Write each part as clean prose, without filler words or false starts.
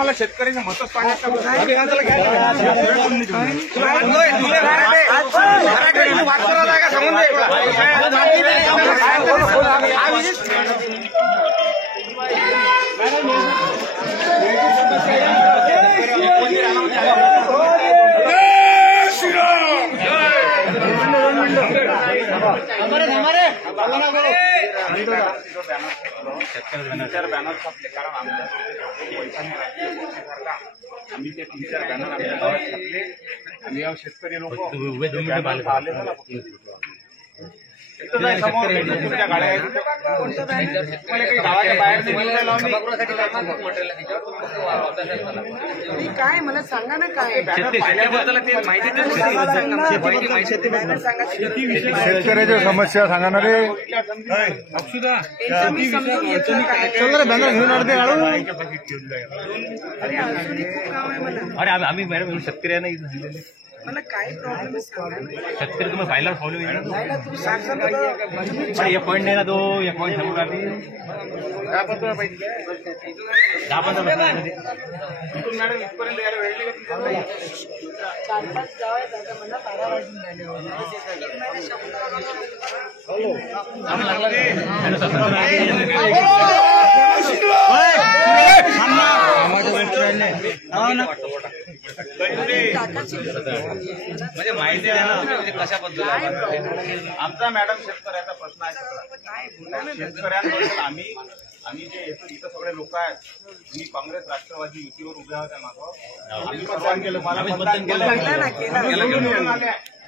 तुम्हाला शेतकऱ्याचं मत सांगायचं बॅनर छापले कारण आम्ही ते 3-4 बॅनर आमच्या गावात छापले आणि शेतकरी लोक आले तुमच्या गाड्या आहेत गावाच्या बाहेर काय मला सांगा ना काय शेतकऱ्याच्या समस्या सांगा ना रे. बॅनर घेऊन अरे आम्ही मॅडम शेतकरी नाही मला काय प्रॉब्लेम शेतकरी तुम्ही फायला फॉलो अरे एक पॉईंट आहे ना तो एक पॉईंट सांगू आम्ही 10-15 मॅडम इथपर्यंत यायला वेळ नाही. 4-5 गाव आहेत आता मला 12 वाजून झाले म्हणजे माहिती आहे ना कशा पद्धतीने आमचा मॅडम शेतकऱ्याचा प्रश्न आहे. शेतकऱ्यांबद्दल आम्ही जे इथं सगळे लोक आहेत मी काँग्रेस राष्ट्रवादी युतीवर उभे आहोत मागं आम्ही मतदान केलं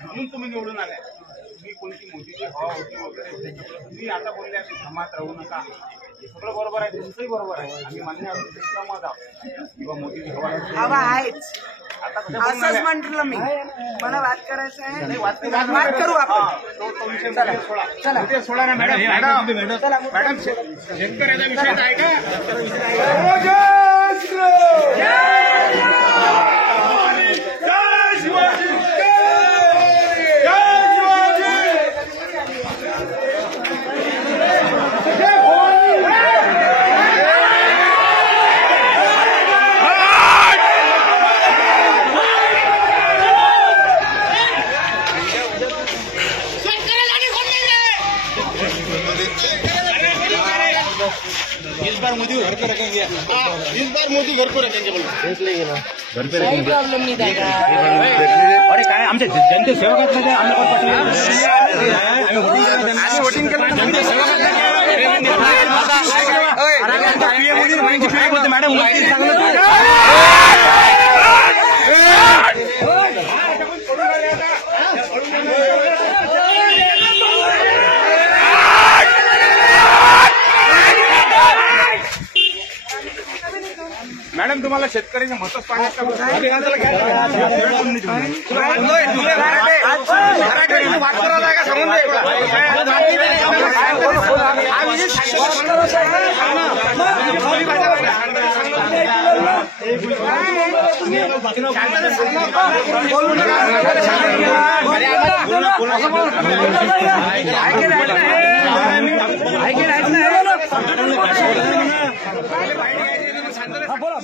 म्हणून तुम्ही निवडून आले. तुम्ही कोणती मोदीची हवा होती वगैरे तुम्ही आता बोलले समाज राहू नका हे सगळं बरोबर आहे तुमचंही बरोबर आहे आम्ही मान्य आहोत मत आहोत किंवा मोदीची हवा आहेच असंच म्हटलं मी मला वाद करायचं आहे वाद करू आपण चला सोडा ना मॅडम मॅडम शेतकऱ्याचा विषय आहे का इस बार मोदी घर पे रखेंगे बोलो देख लेंगे ना घर पे काही प्रॉब्लेम नाही दादा. अरे काय आमच्या जनते सेवकात वोटिंग केलं मॅडम मॅडम तुम्हाला शेतकऱ्याचं मत सांगायचं बोला